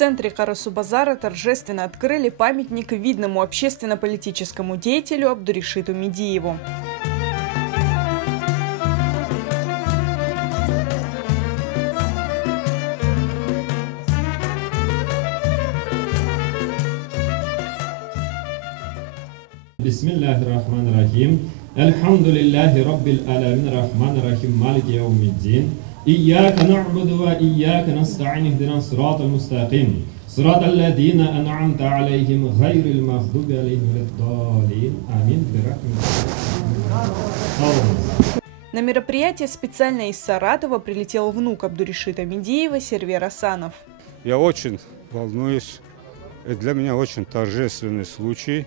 центре Карасу-базара торжественно открыли памятник видному общественно-политическому деятелю Абдуришиту Медиеву. Бисмиллахир-рахманир-рахим. Альхамдулиллахи раббил аламин рахманир-рахим малики яумиддин. Ияка на'буду ва ияка наста'ин ихдинас сиратал мустaqим. Сиратал лазина ан'амта алейхим гайрил магдуби алейхим валяддалин. Амин. На мероприятие специально из Саратова прилетел внук Абдуришита Медиева Сервер Асанов. Я очень волнуюсь. Это для меня очень торжественный случай.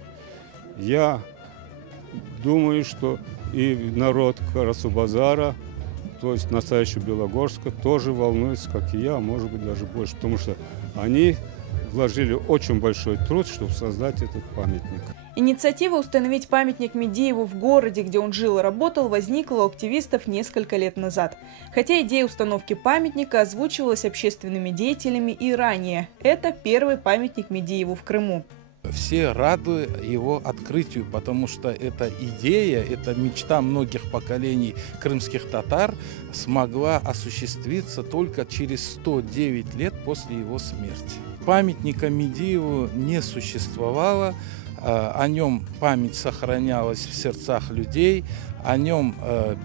Я думаю, что и народ Карасу-базара, то есть настоящего Белогорска, тоже волнуется, как и я, а может быть даже больше, потому что они вложили очень большой труд, чтобы создать этот памятник. Инициатива установить памятник Медиеву в городе, где он жил и работал, возникла у активистов несколько лет назад. Хотя идея установки памятника озвучивалась общественными деятелями и ранее. Это первый памятник Медиеву в Крыму. Все рады его открытию, потому что эта идея, эта мечта многих поколений крымских татар смогла осуществиться только через 109 лет после его смерти. Памятника Медиеву не существовало, о нем память сохранялась в сердцах людей, о нем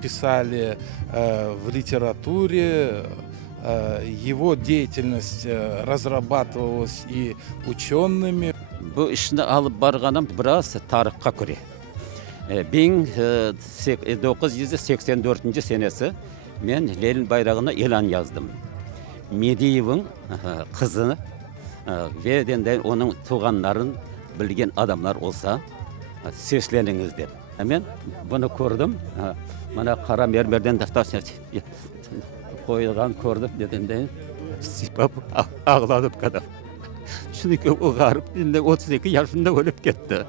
писали в литературе, его деятельность разрабатывалась и учеными. Bu işini alıp barğanım biraz tarixqa göre. 1984 senesi men Lenin bayrağına elan yazdım. Mediyev'in kızını ve de onun tuğanların bilgen adamlar olsa sesleniniz dep. Men bunu gördüm. Mana qara mermerden daftar koyulgan gördüm dedimde sipap ağladım kadar. Şuniki uğarıp 32 yaşında ölüp gitti.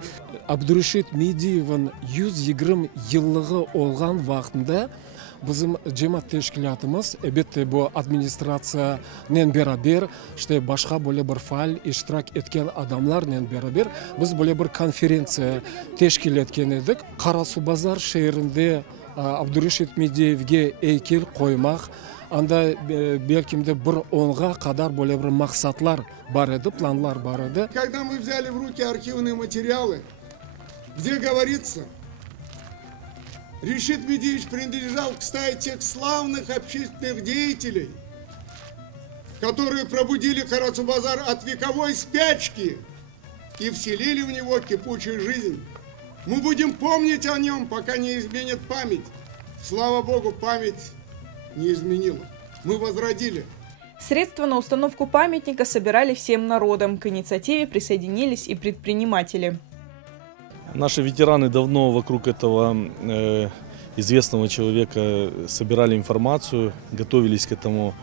Абдуришит Медиев'in 120 yıllığı olgan vaxtında bizim cemaat teşkilatımız, elbette bu administrasiyanen beraber, işte başka böyle bir faal iştirak etken adamlarla beraber biz böyle bir konferansiya teşkil etken edik. Karasubazar şehrinde Abdurишит Медиев'ge heykel koymak, anda belki de bir 10'a kadar böyle bir maksatlar var idi, planlar var idi. Когда мы взяли в руки архивные материалы, где говорится, Ришит Медиевич принадлежал к стае тех славных общественных деятелей, которые пробудили Карасу-базар от вековой спячки и вселили в него кипучую жизнь. Мы будем помнить о нем, пока не изменит память. Слава Богу, память не изменила. Мы возродили. Средства на установку памятника собирали всем народом. К инициативе присоединились и предприниматели. Наши ветераны давно вокруг этого известного человека собирали информацию, готовились к этому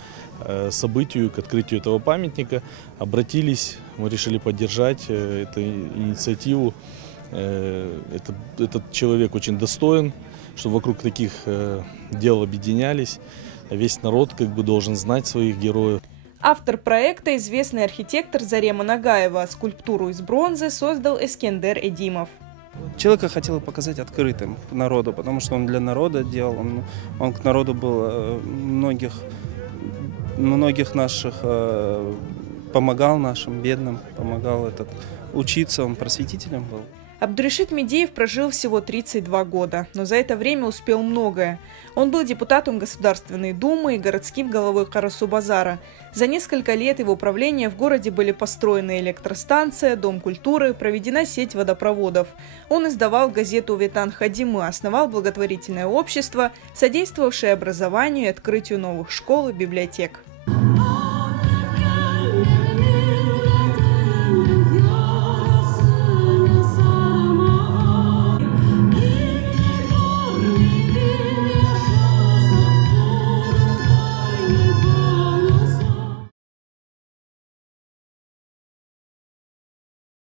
событию, к открытию этого памятника. Обратились, мы решили поддержать эту инициативу. Этот человек очень достоин, что вокруг таких дел объединялись. Весь народ должен знать своих героев. Автор проекта – известный архитектор Зарема Нагаева. Скульптуру из бронзы создал Эскендер Эдимов. Человека хотел показать открытым к народу, потому что он для народа делал, он к народу был многих наших, помогал нашим бедным, помогал учиться, он просветителем был. Абдуришит Медиев прожил всего 32 года, но за это время успел многое. Он был депутатом Государственной Думы и городским головой Карасу-базара. За несколько лет его правления в городе были построены электростанция, дом культуры, проведена сеть водопроводов. Он издавал газету «Ветан Хадимы», основал благотворительное общество, содействовавшее образованию и открытию новых школ и библиотек.